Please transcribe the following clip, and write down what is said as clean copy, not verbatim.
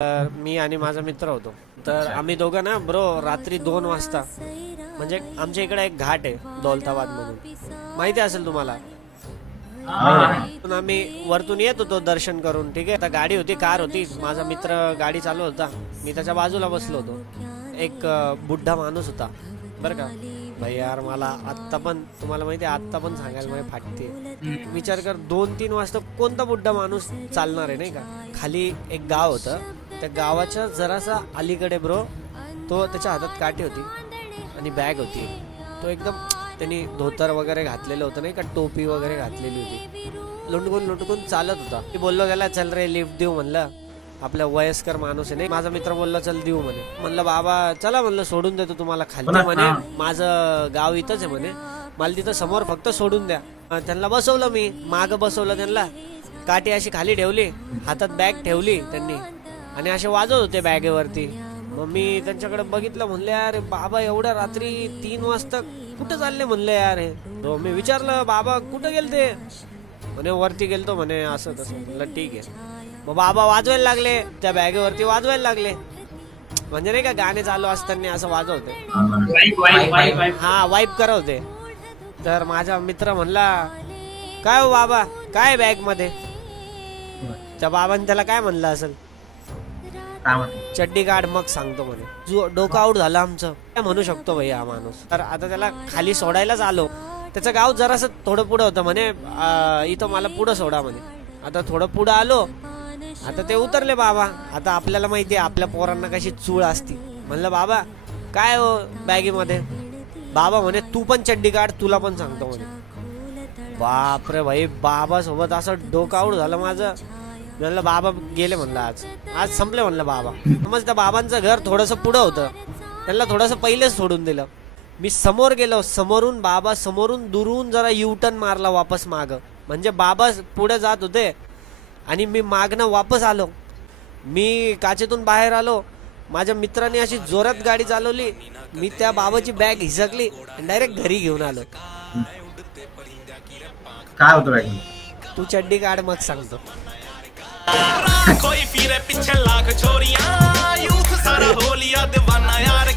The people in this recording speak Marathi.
तर मी आणि माझा मित्र होतो. तर आम्ही दोघं ना ब्रो रात्री 2 वाजता, म्हणजे आमच्या इकडे एक घाट आहे दौलताबाद म्हणून, माहिती असेल तुम्हाला. आम्ही वरतून येत होतो दर्शन करून. ठीक आहे, आता गाडी होती, कार होती, माझा मित्र गाडी चालू होता, मी त्याच्या बाजूला बसलो होतो. एक बुड्ढा माणूस होता बरं का भाई. यार मला आत्ता पण, तुम्हाला माहिती आहे, आत्ता पण सांगायला मला फाटते. विचार कर, 2-3 वाजता कोणता बुड्ढा माणूस चालणार आहे नाही का. खाली एक गाव होतं, त्या गावाच्या जरासा अलीकडे ब्रो तो, त्याच्या हातात काठी होती आणि बॅग होती. तो एकदम, त्यांनी धोतर वगैरे घातलेलं होतं नाही का, टोपी वगैरे घातलेली होती. लुटकून लुटकून चालत होता. मी बोललो त्याला, चल रे लिफ्ट देऊ म्हणलं, आपल्या वयस्कर माणूस आहे नाही. माझा मित्र बोलला चल देऊ म्हणे. म्हणलं बाबा चला, म्हणलं सोडून देतो तुम्हाला खाली. म्हणे माझं गाव इथंच आहे म्हणे, मला तिथं समोर फक्त सोडून द्या. त्यांना बसवलं, मी माग बसवलं त्यांना, काठी अशी खाली ठेवली, हातात बॅग ठेवली त्यांनी, आणि असे वाजवत होते बॅगेवरती. मग मी त्यांच्याकडे बघितलं, म्हणले यार बाबा एवढ्या रात्री 3 वाजता कुठं चालले म्हणले यार हे. मी विचारलं बाबा कुठं गेलते, म्हणे वरती गेलतो म्हणे, असं तसं. म्हणलं ठीक आहे. मग बाबा वाजवायला लागले, त्या बॅगेवरती वाजवायला लागले, म्हणजे नाही का गाणे चालू असताना असं वाजवते, हा वाईप करवते. तर माझा मित्र म्हणला, काय हो बाबा काय बॅग मध्ये. त्या बाबांनी त्याला काय म्हणलं असेल, चड्डी काढ मग सांगतो म्हणे. डोकं आऊट झालं आमचं, काय म्हणू शकतो भाई हा माणूस. तर आता त्याला खाली सोडायलाच आलो. त्याचं गाव जरासं थोडं पुढं होतं म्हणे, इथं मला पुढं सोडा म्हणे. आता थोडं पुढं आलो, आता ते उतरले बाबा. आता आपल्याला माहिती आहे आपल्या पोरांना कशी चूळ असती. म्हणलं बाबा काय हो बॅगीमध्ये. बाबा म्हणे तू पण चड्डी काढ, तुला पण सांगतो म्हणे. बापरे भाई, बाबा सोबत असं डोकं आऊट झालं माझं. म्हणलं बाबा गेले म्हणलं, आज संपले म्हणलं बाबा. मग त्या बाबांचं घर थोडंसं पुढं होतं, त्यांना थोडंसं पहिलेच सोडून दिलं. मी समोर गेलो, समोरून बाबा, समोरून दुरून जरा युटर्न मारला वापस माग, म्हणजे बाबा पुढे जात होते आणि मी मागनं वापस आलो. मी काचेतून बाहेर आलो, माझ्या मित्राने अशी जोरात गाडी चालवली, मी त्या बाबाची बॅग हिसकली आणि डायरेक्ट घरी घेऊन आलो. काय होतं बॅग? तू चड्डी काढ मग सांगतो. कोई फिरे पीछे लाख छोरियां, यूथ सारा हो लिया दीवाना यार.